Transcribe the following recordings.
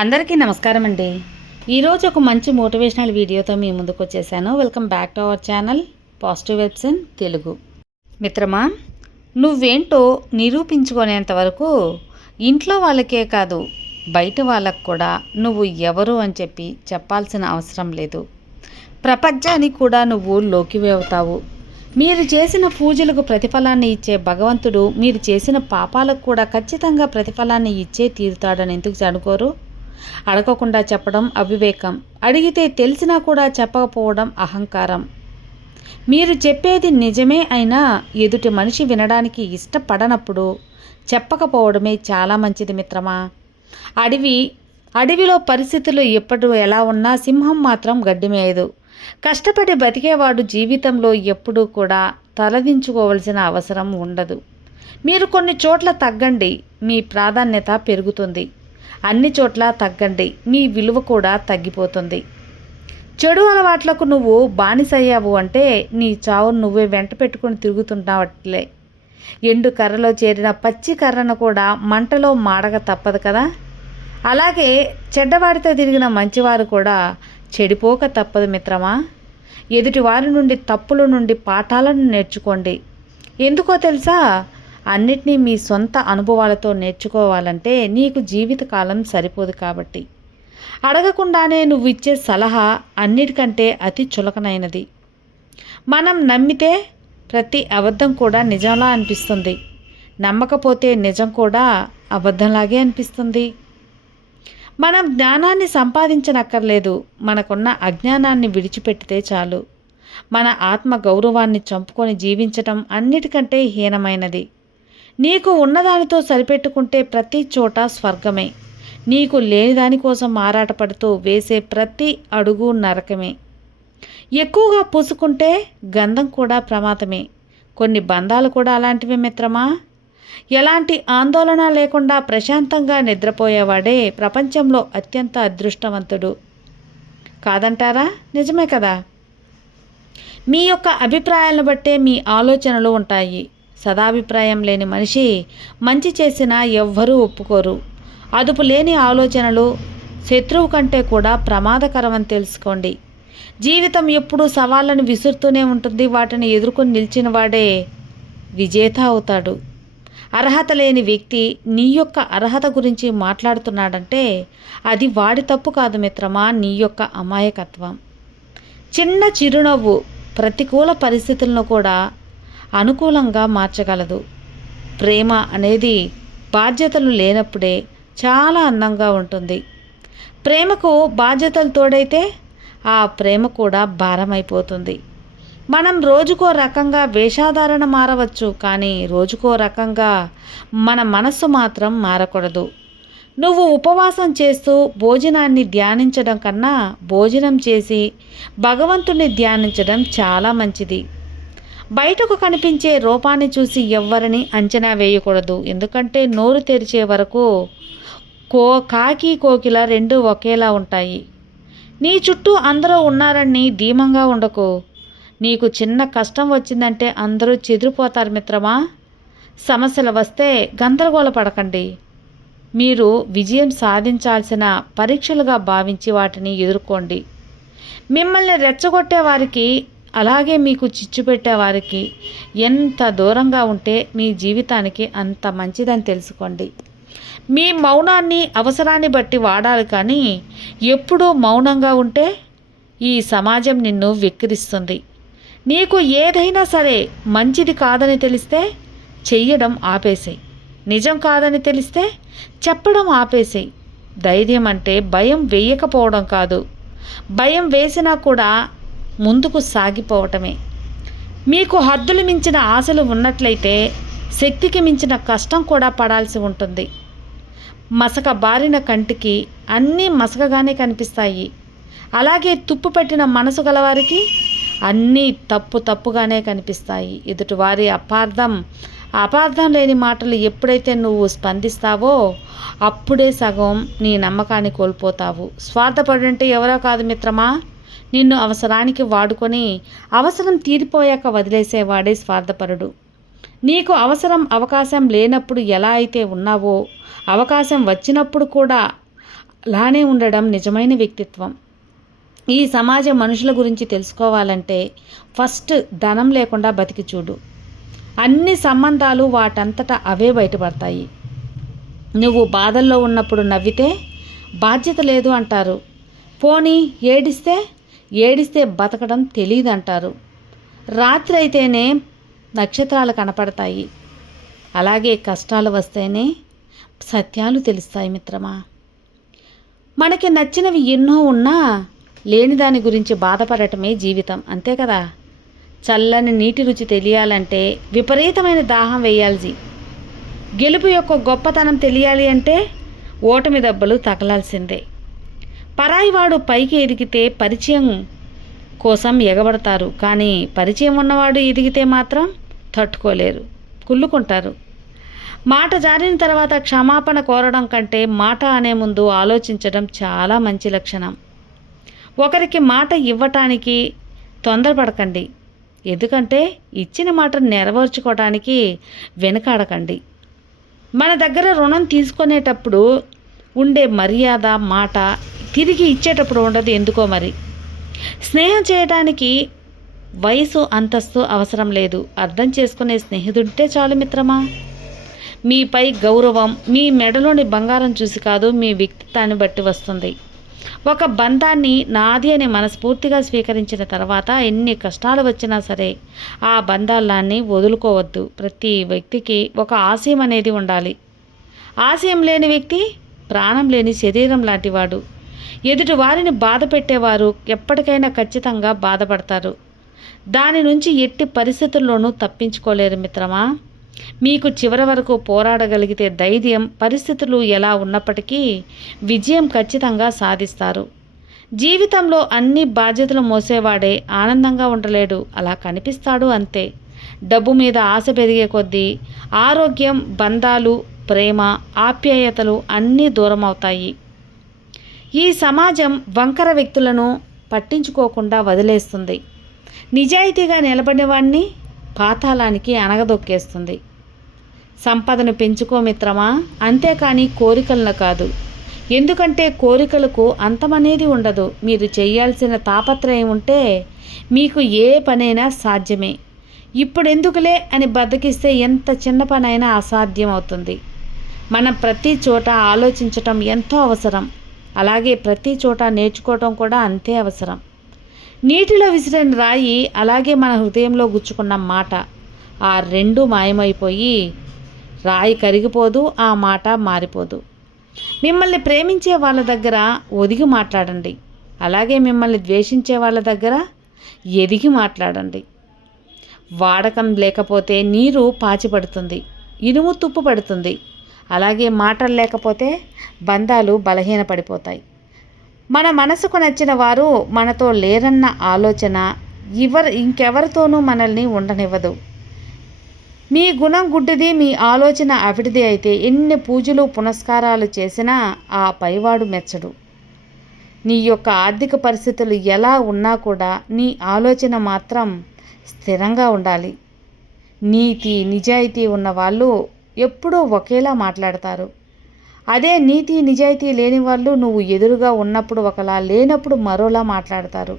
అందరికీ నమస్కారం అండి. ఈరోజు ఒక మంచి మోటివేషనల్ వీడియోతో మీ ముందుకు వచ్చేసాను. Welcome back to our channel positive webs in Telugu. మిత్రమా, నువ్వేంటో నిరూపించుకునేంత వరకు ఇంట్లో వాళ్ళకే కాదు బయట వాళ్ళకు కూడా నువ్వు ఎవరు అని చెప్పాల్సిన అవసరం లేదు. ప్రపంచానికి కూడా నువ్వు లోకివే అవుతావు. మీరు చేసిన పూజలకు ప్రతిఫలాన్ని ఇచ్చే భగవంతుడు మీరు చేసిన పాపాలకు కూడా ఖచ్చితంగా ప్రతిఫలాన్ని ఇచ్చే తీరుతాడని ఎందుకు అనుకోరు? అడగకుండా చెప్పడం అవివేకం, అడిగితే తెలిసినా కూడా చెప్పకపోవడం అహంకారం. మీరు చెప్పేది నిజమే అయినా ఎదుటి మనిషి వినడానికి ఇష్టపడనప్పుడు చెప్పకపోవడమే చాలా మంచిది మిత్రమా. అడవిలో పరిస్థితులు ఎప్పుడు ఎలా ఉన్నా సింహం మాత్రం గడ్డిమేయదు. కష్టపడి బతికేవాడు జీవితంలో ఎప్పుడూ కూడా తలదించుకోవలసిన అవసరం ఉండదు. మీరు కొన్ని చోట్ల తగ్గండి, మీ ప్రాధాన్యత పెరుగుతుంది. అన్ని చోట్ల తగ్గండి, మీ విలువ కూడా తగ్గిపోతుంది. చెడు అలవాట్లకు నువ్వు బానిసయ్యావు అంటే నీ చావును నువ్వే వెంట పెట్టుకుని తిరుగుతుంటావట్లే. ఎండు కర్రలో చేరిన పచ్చి కర్రను కూడా మంటలో మాడక తప్పదు కదా. అలాగే చెడ్డవాడితో తిరిగిన మంచివారు కూడా చెడిపోక తప్పదు మిత్రమా. ఎదుటివారి నుండి తప్పుల నుండి పాఠాలను నేర్చుకోండి. ఎందుకో తెలుసా, అన్నిటినీ మీ సొంత అనుభవాలతో నేర్చుకోవాలంటే నీకు జీవితకాలం సరిపోదు కాబట్టి. అడగకుండానే నువ్వు ఇచ్చే సలహా అన్నిటికంటే అతి చులకనైనది. మనం నమ్మితే ప్రతి అబద్ధం కూడా నిజంలా అనిపిస్తుంది, నమ్మకపోతే నిజం కూడా అబద్ధంలాగే అనిపిస్తుంది. మనం జ్ఞానాన్ని సంపాదించనక్కర్లేదు, మనకున్న అజ్ఞానాన్ని విడిచిపెట్టితే చాలు. మన ఆత్మ గౌరవాన్ని చంపుకొని జీవించటం అన్నిటికంటే హీనమైనది. నీకు ఉన్నదానితో సరిపెట్టుకుంటే ప్రతి చోట స్వర్గమే. నీకు లేని దానికోసం ఆరాటపడుతూ వేసే ప్రతి అడుగు నరకమే. ఎక్కువగా పూసుకుంటే గంధం కూడా ప్రమాదమే. కొన్ని బంధాలు కూడా అలాంటివే మిత్రమా. ఎలాంటి ఆందోళన లేకుండా ప్రశాంతంగా నిద్రపోయేవాడే ప్రపంచంలో అత్యంత అదృష్టవంతుడు. కాదంటారా? నిజమే కదా. మీ యొక్క అభిప్రాయాలను బట్టే మీ ఆలోచనలు ఉంటాయి. సదాభిప్రాయం లేని మనిషి మంచి చేసినా ఎవ్వరూ ఒప్పుకోరు. అదుపు లేని ఆలోచనలు శత్రువు కంటే కూడా ప్రమాదకరమని తెలుసుకోండి. జీవితం ఎప్పుడూ సవాళ్ళను విసురుతూనే ఉంటుంది. వాటిని ఎదుర్కొని నిలిచిన వాడే విజేత అవుతాడు. అర్హత లేని వ్యక్తి నీ యొక్క అర్హత గురించి మాట్లాడుతున్నాడంటే అది వాడి తప్పు కాదు మిత్రమా, నీ యొక్క అమాయకత్వం. చిన్న చిరునవ్వు ప్రతికూల పరిస్థితులను కూడా అనుకూలంగా మార్చగలదు. ప్రేమ అనేది బాధ్యతలు లేనప్పుడే చాలా అందంగా ఉంటుంది. ప్రేమకు బాధ్యతలు తోడైతే ఆ ప్రేమ కూడా భారమైపోతుంది. మనం రోజుకో రకంగా వేషధారణ మారవచ్చు, కానీ రోజుకో రకంగా మన మనస్సు మాత్రం మారకూడదు. నువ్వు ఉపవాసం చేస్తూ భోజనాన్ని ధ్యానించడం కన్నా భోజనం చేసి భగవంతుని ధ్యానించడం చాలా మంచిది. బయటకు కనిపించే రూపాన్ని చూసి ఎవ్వరిని అంచనా వేయకూడదు. ఎందుకంటే నోరు తెరిచే వరకు కాకి కోకిల రెండు ఒకేలా ఉంటాయి. నీ చుట్టూ అందరూ ఉన్నారని ధీమంగా ఉండకు. నీకు చిన్న కష్టం వచ్చిందంటే అందరూ చెదిరిపోతారు మిత్రమా. సమస్యలు వస్తే గందరగోళపడకండి. మీరు విజయం సాధించాల్సిన పరీక్షలుగా భావించి వాటిని ఎదుర్కోండి. మిమ్మల్ని రెచ్చగొట్టే వారికి అలాగే మీకు చిచ్చు పెట్టేవారికి ఎంత దూరంగా ఉంటే మీ జీవితానికి అంత మంచిదని తెలుసుకోండి. మీ మౌనాన్ని అవసరాన్ని బట్టి వాడాలి, కానీ ఎప్పుడూ మౌనంగా ఉంటే ఈ సమాజం నిన్ను వెక్కిరిస్తుంది. నీకు ఏదైనా సరే మంచిది కాదని తెలిస్తే చెయ్యడం ఆపేసేయి. నిజం కాదని తెలిస్తే చెప్పడం ఆపేసేయి. ధైర్యం అంటే భయం వేయకపోవడం కాదు, భయం వేసినా కూడా ముందుకు సాగిపోవటమే. మీకు హద్దులు మించిన ఆశలు ఉన్నట్లయితే శక్తికి మించిన కష్టం కూడా పడాల్సి ఉంటుంది. మసక బారిన కంటికి అన్నీ మసకగానే కనిపిస్తాయి. అలాగే తుప్పు పెట్టిన మనసు గలవారికి అన్నీ తప్పుగానే కనిపిస్తాయి. ఎదుటివారి అపార్థం లేని మాటలు ఎప్పుడైతే నువ్వు స్పందిస్తావో అప్పుడే సగం నీ నమ్మకాన్ని కోల్పోతావు. స్వార్థపడుంటే ఎవరో కాదు మిత్రమా, నిన్ను అవసరానికి వాడుకొని అవసరం తీరిపోయాక వదిలేసేవాడే స్వార్థపరుడు. నీకు అవకాశం లేనప్పుడు ఎలా అయితే ఉన్నావో అవకాశం వచ్చినప్పుడు కూడా అలానే ఉండడం నిజమైన వ్యక్తిత్వం. ఈ సమాజం మనుషుల గురించి తెలుసుకోవాలంటే ఫస్ట్ ధనం లేకుండా బతికి చూడు. అన్ని సంబంధాలు వాటంతటా అవే బయటపడతాయి. నువ్వు బాధల్లో ఉన్నప్పుడు నవ్వితే బాధ్యత లేదు అంటారు. పోనీ ఏడిస్తే బతకడం తెలియదు అంటారు. రాత్రి అయితేనే నక్షత్రాలు కనపడతాయి. అలాగే కష్టాలు వస్తేనే సత్యాలు తెలుస్తాయి మిత్రమా. మనకి నచ్చినవి ఎన్నో ఉన్నా లేని దాని గురించి బాధపడటమే జీవితం, అంతే కదా. చల్లని నీటి రుచి తెలియాలంటే విపరీతమైన దాహం వేయాల్సి. గెలుపు యొక్క గొప్పతనం తెలియాలి అంటే ఓటమి దెబ్బలు తగలాల్సిందే. పరాయివాడు పైకి ఎదిగితే పరిచయం కోసం ఎగబడతారు, కానీ పరిచయం ఉన్నవాడు ఎదిగితే మాత్రం తట్టుకోలేరు, కుళ్ళుకుంటారు. మాట జారిన తర్వాత క్షమాపణ కోరడం కంటే మాట అనే ముందు ఆలోచించడం చాలా మంచి లక్షణం. ఒకరికి మాట ఇవ్వటానికి తొందరపడకండి, ఎందుకంటే ఇచ్చిన మాటను నెరవేర్చుకోవడానికి వెనుకాడకండి. మన దగ్గర రుణం తీసుకునేటప్పుడు ఉండే మర్యాద మాట తిరిగి ఇచ్చేటప్పుడు ఉండదు, ఎందుకో మరి. స్నేహం చేయడానికి వయసు అంతస్తు అవసరం లేదు, అర్థం చేసుకునే స్నేహితుడితే చాలు మిత్రమా. మీపై గౌరవం మీ మెడలోని బంగారం చూసి కాదు, మీ వ్యక్తిత్వాన్ని బట్టి వస్తుంది. ఒక బంధాన్ని నాది అని మనస్ఫూర్తిగా స్వీకరించిన తర్వాత ఎన్ని కష్టాలు వచ్చినా సరే ఆ బంధాలన్నీ వదులుకోవద్దు. ప్రతి వ్యక్తికి ఒక ఆశయం అనేది ఉండాలి. ఆశయం లేని వ్యక్తి ప్రాణం లేని శరీరం లాంటివాడు. ఎదుటి వారిని బాధ పెట్టేవారు ఎప్పటికైనా ఖచ్చితంగా బాధపడతారు. దాని నుంచి ఎట్టి పరిస్థితుల్లోనూ తప్పించుకోలేరు మిత్రమా. మీకు చివరి వరకు పోరాడగలిగితే ధైర్యం, పరిస్థితులు ఎలా ఉన్నప్పటికీ విజయం ఖచ్చితంగా సాధిస్తారు. జీవితంలో అన్ని బాధ్యతలు మోసేవాడే ఆనందంగా ఉండలేడు, అలా కనిపిస్తాడు అంతే. డబ్బు మీద ఆశ పెరిగే కొద్దీ ఆరోగ్యం, బంధాలు, ప్రేమ, ఆప్యాయతలు అన్నీ దూరం అవుతాయి. ఈ సమాజం వంకర వ్యక్తులను పట్టించుకోకుండా వదిలేస్తుంది. నిజాయితీగా నిలబడినవాడిని పాతాళానికి అనగదొక్కేస్తుంది. సంపదను పెంచుకో మిత్రమా, అంతేకాని కోరికలను కాదు. ఎందుకంటే కోరికలకు అంతమనేది ఉండదు. మీరు చేయాల్సిన తాపత్రయం ఉంటే మీకు ఏ పనైనా సాధ్యమే. ఇప్పుడెందుకులే అని బద్దకిస్తే ఎంత చిన్న పనైనా అసాధ్యం అవుతుంది. మనం ప్రతి చోట ఆలోచించటం ఎంతో అవసరం. అలాగే ప్రతి చోట నేర్చుకోవటం కూడా అంతే అవసరం. నీటిలో విసిరిన రాయి, అలాగే మన హృదయంలో గుచ్చుకున్న మాట, ఆ రెండు మాయమైపోయి రాయి కరిగిపోదు, ఆ మాట మారిపోదు. మిమ్మల్ని ప్రేమించే వాళ్ళ దగ్గర ఒదిగి మాట్లాడండి, అలాగే మిమ్మల్ని ద్వేషించే వాళ్ళ దగ్గర ఎదిగి మాట్లాడండి. వాడకం లేకపోతే నీరు పాచిపడుతుంది, ఇనుము తుప్పు పడుతుంది. అలాగే మాటలు లేకపోతే బంధాలు బలహీనపడిపోతాయి. మన మనసుకు నచ్చిన వారు మనతో లేరన్న ఆలోచన ఇంకెవరితోనూ మనల్ని ఉండనివ్వదు. మీ గుణం గుడ్డిది, మీ ఆలోచన అవిటిది అయితే ఎన్ని పూజలు పునస్కారాలు చేసినా ఆ పైవాడు మెచ్చడు. నీ యొక్క ఆర్థిక పరిస్థితులు ఎలా ఉన్నా కూడా నీ ఆలోచన మాత్రం స్థిరంగా ఉండాలి. నీతి నిజాయితీ ఉన్న వాళ్ళు ఎప్పుడూ ఒకేలా మాట్లాడతారు. అదే నీతి నిజాయితీ లేని వాళ్ళు నువ్వు ఎదురుగా ఉన్నప్పుడు ఒకలా, లేనప్పుడు మరోలా మాట్లాడతారు.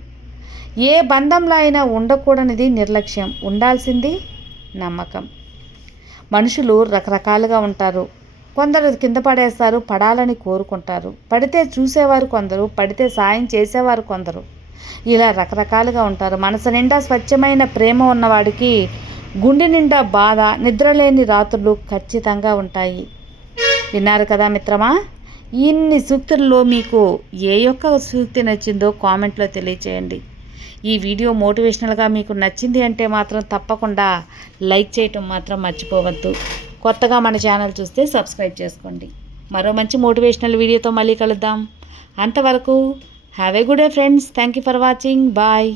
ఏ బంధంలో అయినా ఉండకూడనిది నిర్లక్ష్యం, ఉండాల్సింది నమ్మకం. మనుషులు రకరకాలుగా ఉంటారు. కొందరు కింద పడేస్తారు, పడాలని కోరుకుంటారు. పడితే చూసేవారు కొందరు, పడితే సాయం చేసేవారు కొందరు. ఇలా రకరకాలుగా ఉంటారు. మనసు నిండా స్వచ్ఛమైన ప్రేమ ఉన్నవాడికి గుండె నిండా బాధ, నిద్రలేని రాత్రులు ఖచ్చితంగా ఉంటాయి. విన్నారు కదా మిత్రమా. ఇన్ని సూక్తుల్లో మీకు ఏ యొక్క సూక్తి నచ్చిందో కామెంట్లో తెలియచేయండి. ఈ వీడియో మోటివేషనల్గా మీకు నచ్చింది అంటే మాత్రం తప్పకుండా లైక్ చేయటం మాత్రం మర్చిపోవద్దు. కొత్తగా మన ఛానల్ చూస్తే సబ్స్క్రైబ్ చేసుకోండి. మరో మంచి మోటివేషనల్ వీడియోతో మళ్ళీ కలుద్దాం. అంతవరకు have a good day friends. Thank you for watching. Bye.